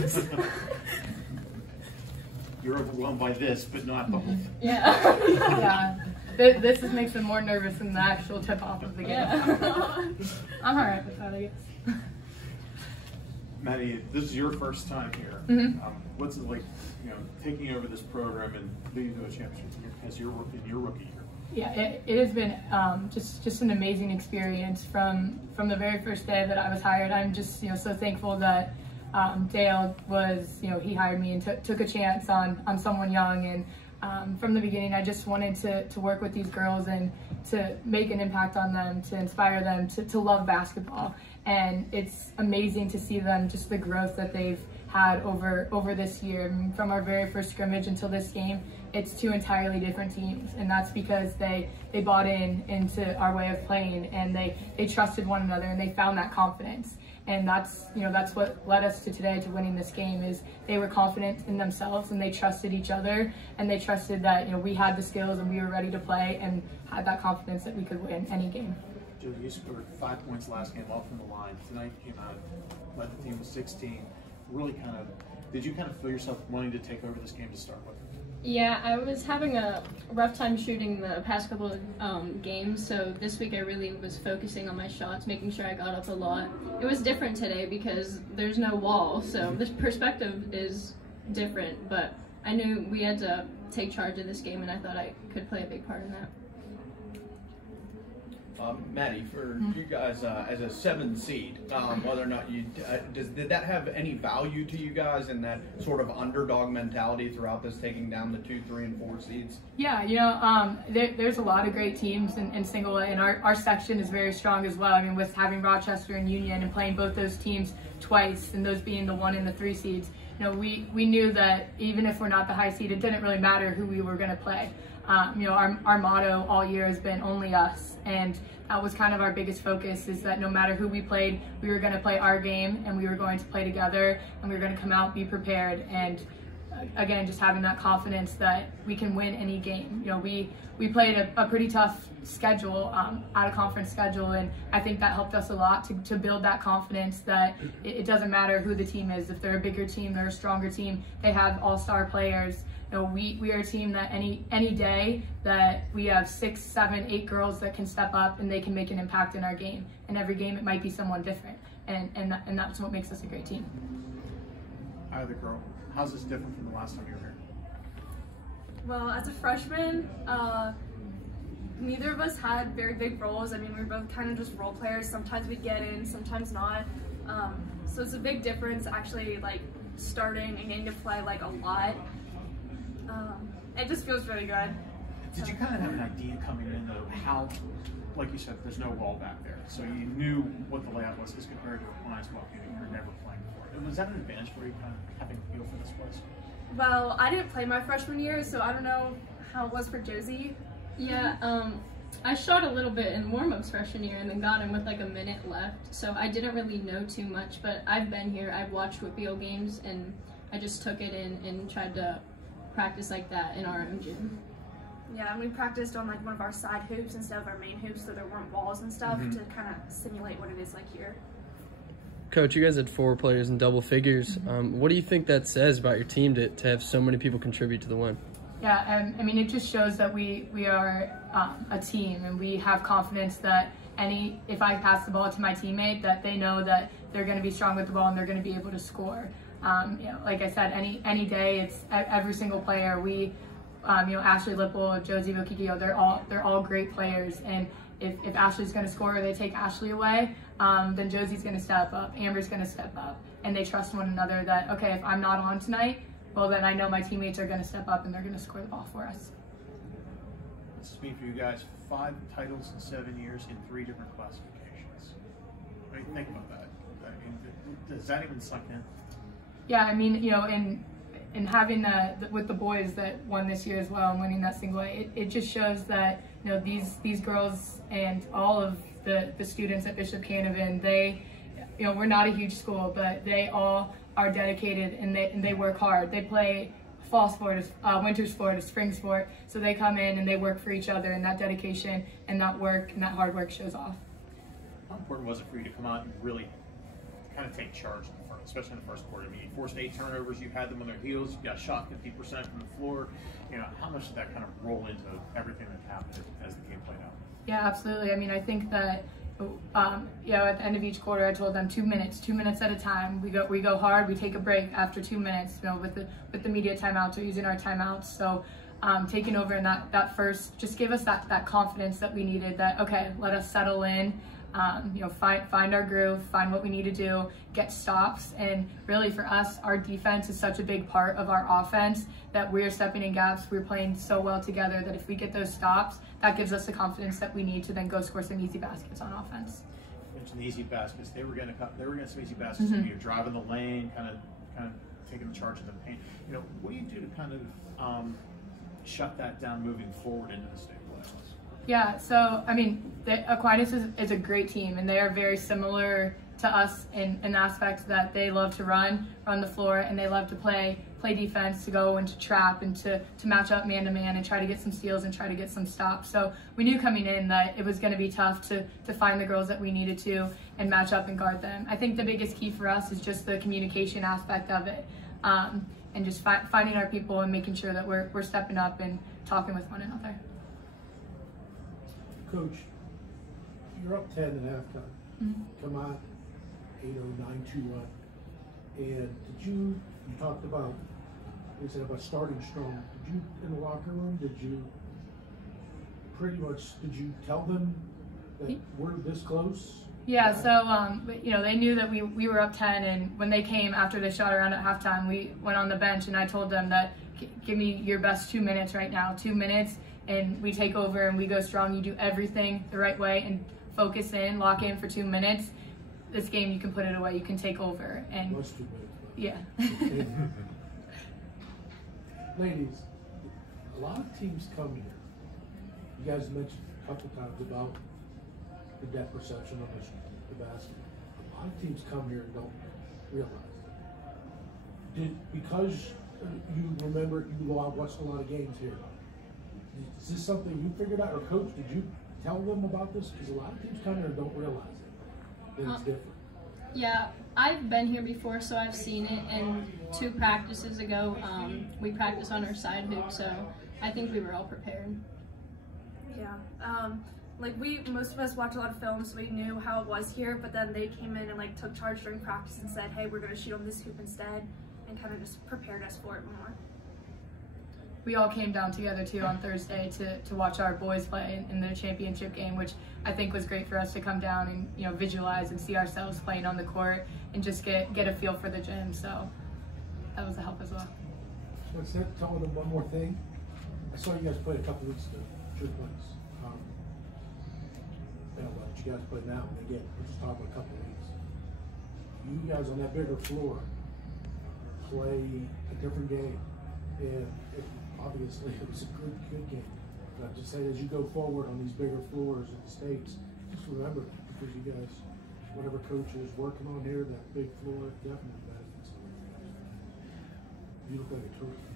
nervous. You're overwhelmed by this, but not the whole thing. Yeah. Yeah. This just makes them more nervous than the actual tip-off of the game. Yeah. I'm all right with that, I guess. Maddie, this is your first time here. What's it like, taking over this program and leading to a championship as in your rookie year? Yeah, it has been just an amazing experience from the very first day that I was hired. I'm just so thankful that Dale was he hired me and took a chance on someone young, and from the beginning I just wanted to work with these girls and to make an impact on them, to inspire them to love basketball. And it's amazing to see them, just the growth that they've had over this year. I mean, from our very first scrimmage until this game, it's two entirely different teams, and that's because they bought into our way of playing, and they trusted one another, and they found that confidence. And that's what led us to today, to winning this game. Is they were confident in themselves, and they trusted each other, and they trusted that we had the skills and we were ready to play, and had that confidence that we could win any game. Joe, you scored 5 points last game off from the line. Tonight you came out, led the team with 16. Really did you feel yourself wanting to take over this game to start with? Yeah, I was having a rough time shooting the past couple of games, so this week I really was focusing on my shots, making sure I got up a lot. It was different today because there's no wall, so this perspective is different, but I knew we had to take charge of this game, and I thought I could play a big part in that. Maddie, for you guys as a 7 seed, whether or not did that have any value to you guys in that sort of underdog mentality throughout this, taking down the 2, 3, and 4 seeds? Yeah, there's a lot of great teams in single A, and our section is very strong as well. I mean, with having Rochester and Union and playing both those teams twice, and those being the 1 and the 3 seeds, we knew that even if we're not the high seed, it didn't really matter who we were going to play. Our motto all year has been only us, and that was kind of our biggest focus, is that no matter who we played, we were going to play our game, and we were going to play together, and we were going to come out, be prepared, and again, just having that confidence that we can win any game. We played a pretty tough schedule, out of conference schedule, and I think that helped us a lot to build that confidence that it doesn't matter who the team is. If they're a bigger team, they're a stronger team, they have all-star players. We are a team that any day that we have 6, 7, 8 girls that can step up and they can make an impact in our game. And every game it might be someone different, and that's what makes us a great team. Either girl, how's this different from the last time you were here? Well, as a freshman, neither of us had very big roles. I mean, we were both kind of just role players. Sometimes we'd get in, sometimes not. So it's a big difference actually, like, starting and getting to play like a lot. It just feels really good. Did you kind of have an idea coming in though how, like you said, there's no wall back there, so you knew what the layout was as compared to Aquinas Academy you were never playing before? And was that an advantage for you, kind of having a feel for this place? Well, I didn't play my freshman year, so I don't know how it was for Josie. Yeah, I shot a little bit in warm-ups freshman year and then got in with like a minute left, so I didn't really know too much, but I've been here, I've watched WPIAL games, and I just took it in and tried to practice like that in our own gym. Yeah, and we practiced on like one of our side hoops instead of our main hoops, so there weren't walls and stuff to kind of simulate what it is like here. Coach, you guys had 4 players in double figures. What do you think that says about your team to have so many people contribute to the win? Yeah, I mean, it just shows that we are a team, and we have confidence that if I pass the ball to my teammate, that they know that they're going to be strong with the ball and they're going to be able to score. Like I said, any day, it's every single player. We, Ashley Lipple, Josie Vokikio, they're all great players, and if Ashley's going to score or they take Ashley away, then Josie's going to step up, Amber's going to step up, and they trust one another that, okay, if I'm not on tonight, well then I know my teammates are going to step up and they're going to score the ball for us. This is me for you guys, 5 titles in 7 years in 3 different classifications. What do you think about that? Does that even suck in? Yeah, I mean, in having that with the boys that won this year as well and winning that single A, it just shows that these girls and all of the students at Bishop Canevin, they, we're not a huge school, but they all are dedicated and they work hard. They play fall sport, winter sport, spring sport, so they come in and they work for each other, and that dedication and that work and that hard work shows off. How important was it for you to come out and really kind of take charge in the especially in the first quarter. I mean, you forced 8 turnovers, you had them on their heels, you got shot 50% from the floor. You know, how much did that kind of roll into everything that happened as the game played out? Yeah, absolutely. I mean, I think that you know, at the end of each quarter, I told them 2 minutes at a time. We go hard. We take a break after 2 minutes. You know, with the media timeouts or using our timeouts. So taking over in that first just gave us that confidence that we needed. That okay, let us settle in. You know, find our groove, find what we need to do, get stops, and really for us, our defense is such a big part of our offense that we're stepping in gaps. We're playing so well together that if we get those stops, that gives us the confidence that we need to then go score some easy baskets on offense. You mentioned the easy baskets. They were getting some easy baskets. You're driving the lane, kind of taking the charge of the paint. You know, what do you do to kind of shut that down moving forward into the state playoffs? Yeah, so I mean, Aquinas is a great team, and they are very similar to us in the aspect that they love to run the floor, and they love to play defense, to go into trap and to match up man to man and try to get some steals and try to get some stops. So we knew coming in that it was going to be tough to find the girls that we needed to and match up and guard them. I think the biggest key for us is just the communication aspect of it, and just finding our people and making sure that we're stepping up and talking with one another. Coach, you're up 10 at halftime. Come on, 8-0, 9-2 up. And you talked about, you said about starting strong. Did you, in the locker room, did you tell them that we're this close? Yeah, so, you know, they knew that we were up 10, and when they came after they shot around at halftime, we went on the bench, and I told them that, give me your best 2 minutes right now, 2 minutes, and we take over and we go strong. You do everything the right way and focus in, lock in for 2 minutes. This game, you can put it away, you can take over. And plus 2 minutes. Yeah. Ladies, a lot of teams come here. You guys mentioned a couple times about the depth perception of the basket. A lot of teams come here and don't realize it. Because you remember, you go out and watch a lot of games here. Is this something you figured out, or coach, did you tell them about this? Because a lot of teams come here and don't realize it. It's different. Yeah, I've been here before, so I've seen it. And 2 practices ago, we practiced on our side hoop, so I think we were all prepared. Yeah, like most of us watch a lot of film, so we knew how it was here. But then they came in and like took charge during practice and said, "Hey, we're going to shoot on this hoop instead," and kind of just prepared us for it more. We all came down together too on Thursday to watch our boys play in the championship game, which I think was great for us to come down and, you know, visualize and see ourselves playing on the court and just get a feel for the gym. So that was a help as well. Instead of telling them one more thing, I saw you guys play a couple weeks ago, True Place. I don't know what you guys play now. Again, we're just talking a couple weeks. You guys on that bigger floor play a different game, and obviously it was a good game. But I'm just saying, as you go forward on these bigger floors in the States, just remember that, because you guys, whatever coach is working on here, that big floor definitely benefits. You look like a trophy.